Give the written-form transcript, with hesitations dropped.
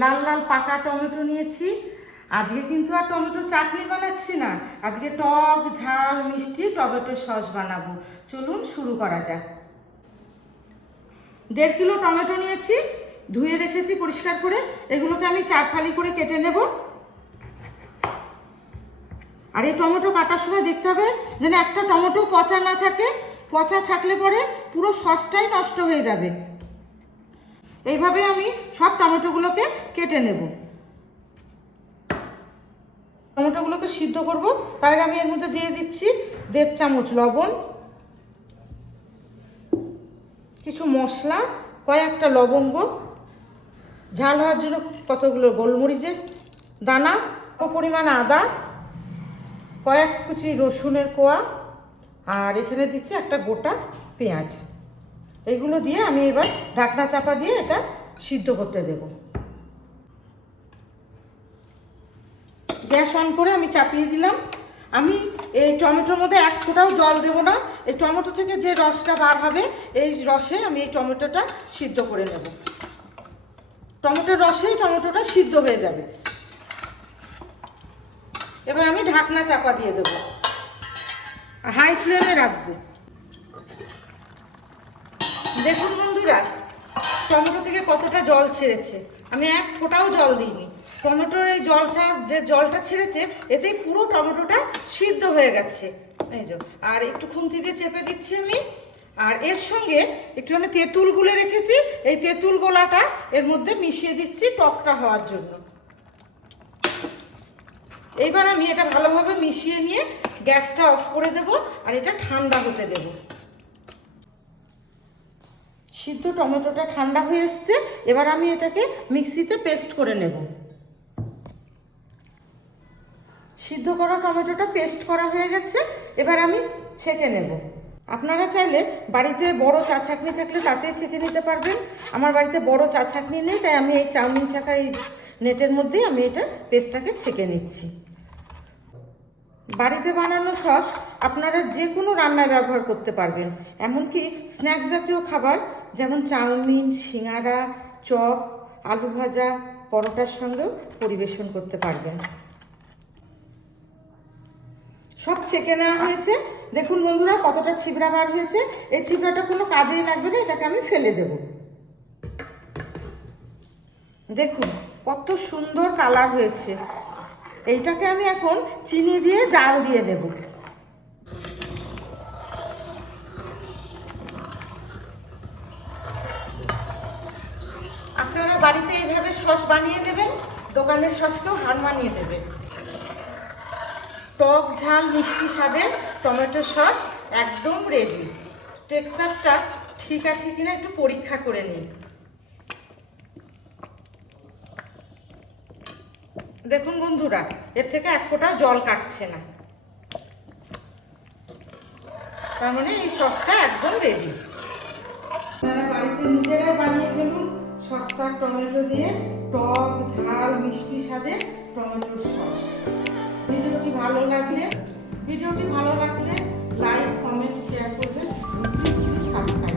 লাল লাল পাকা টমেটো নিয়েছি। আজকে কিন্তু আর টমেটো চাটনি বানাচ্ছি না, আজকে টক ঝাল মিষ্টি টমেটো সস বানাবো। চলুন শুরু করা যাক। 1.5 কিলো টমেটো নিয়েছি, ধুয়ে রেখেছি পরিষ্কার করে। এগুলোকে আমি 4 ফালি করে কেটে নেব। আর এই টমেটো কাটার সময় দেখতে হবে যেন একটা টমেটো পচা না থাকে। পচা থাকলে পরে পুরো সসটাই নষ্ট হয়ে যাবে। এইভাবে আমি সব টমেটোগুলোকে কেটে নেব। টমেটোগুলোকে সিদ্ধ করব, তার আগে আমি এর মধ্যে দিয়ে দিচ্ছি 1.5 চামচ লবণ, কিছু মশলা, কয়েকটা লবঙ্গ, ঝাল হওয়ার জন্য কতগুলো গোলমরিচের দানা, পরিমাণ আদা, কয়েক কুচি রসুনের কোয়া, আর এখানে দিচ্ছি একটা গোটা পেঁয়াজ। এইগুলো দিয়ে আমি এবার ঢাকনা চাপা দিয়ে এটা সিদ্ধ করতে দেব। গ্যাস অন করে আমি চাপিয়ে দিলাম। আমি এই টমেটোর মধ্যে এক ফোঁটাও জল দেব না। এই টমেটো থেকে যে রসটা বার হবে, এই রসে আমি এই টমেটোটা সিদ্ধ করে নেব। টমেটোর রসেই টমেটোটা সিদ্ধ হয়ে যাবে। এবার আমি ঢাকনা চাপা দিয়ে দেবো, হাই ফ্লেমে রাখবো। দেখুন বন্ধুরা, টমেটো থেকে কতটা জল ছেড়েছে। আমি এক ফোঁটাও জল দিইনি। টমেটোর এই যে জলটা ছেড়েছে, এতেই পুরো টমেটোটা সিদ্ধ হয়ে গেছে। এই যে, আর একটু খুন্তি দিয়ে চেপে দিচ্ছি আমি। আর এর সঙ্গে একটু আমি তেঁতুল গুলে রেখেছি, এই তেঁতুল গোলাটা এর মধ্যে মিশিয়ে দিচ্ছি টকটা হওয়ার জন্য। এইবার আমি এটা ভালোভাবে মিশিয়ে নিয়ে গ্যাসটা অফ করে দেব, আর এটা ঠান্ডা হতে দেব। সিদ্ধ টমেটোটা ঠান্ডা হয়ে এসছে। এবার আমি এটাকে মিক্সিতে পেস্ট করে নেব। সিদ্ধ করা টমেটোটা পেস্ট করা হয়ে গেছে। এবার আমি ছেঁকে নেব। আপনারা চাইলে বাড়িতে বড় চা ছাঁকনি থাকলে তাতে ছেঁকে নিতে পারবেন। আমার বাড়িতে বড় চা ছাঁকনি নেই, তাই আমি এই চাউমিন ছাঁকার এই নেটের মধ্যেই আমি এটা পেস্টটাকে ছেঁকে নিচ্ছি। বাড়িতে বানানো সস আপনারা যে কোনো রান্নায় ব্যবহার করতে পারবেন, এমনকি স্ন্যাক্স জাতীয় খাবার যেমন চাউমিন, সিঙ্গারা, চপ, আলু ভাজা, পরোটার সঙ্গেও পরিবেশন করতে পারবেন। সব ছেঁকে নেওয়া হয়েছে। দেখুন বন্ধুরা, কতটা ছিবড়া বার হয়েছে। এই ছিবড়াটা কোনো কাজেই লাগবে না, এটাকে আমি ফেলে দেব। দেখুন কত সুন্দর কালার হয়েছে। এইটাকে আমি এখন চিনি দিয়ে জাল দিয়ে দেব। আপনারা বাড়িতে এইভাবে সস বানিয়ে নেবেন, দোকানের সসকেও হার মানিয়ে দেবেন। টক ঝাল মিষ্টি স্বাদের টমেটো সস একদম রেডি। টেক্সচারটা ঠিক আছে কিনা একটু পরীক্ষা করে নিন। দেখুন বন্ধুরা, এর থেকে এক ফোঁটা জল কাটছে না, তার মানে এই সসটা একদম রেডি। আপনারা বাড়িতে নিজেরাই বানিয়ে ফেলুন সস্তার টমেটো দিয়ে টক ঝাল মিষ্টি স্বাদে টমেটোর সস। ভিডিওটি ভালো লাগলে লাইক কমেন্ট শেয়ার করবেন। Please subscribe.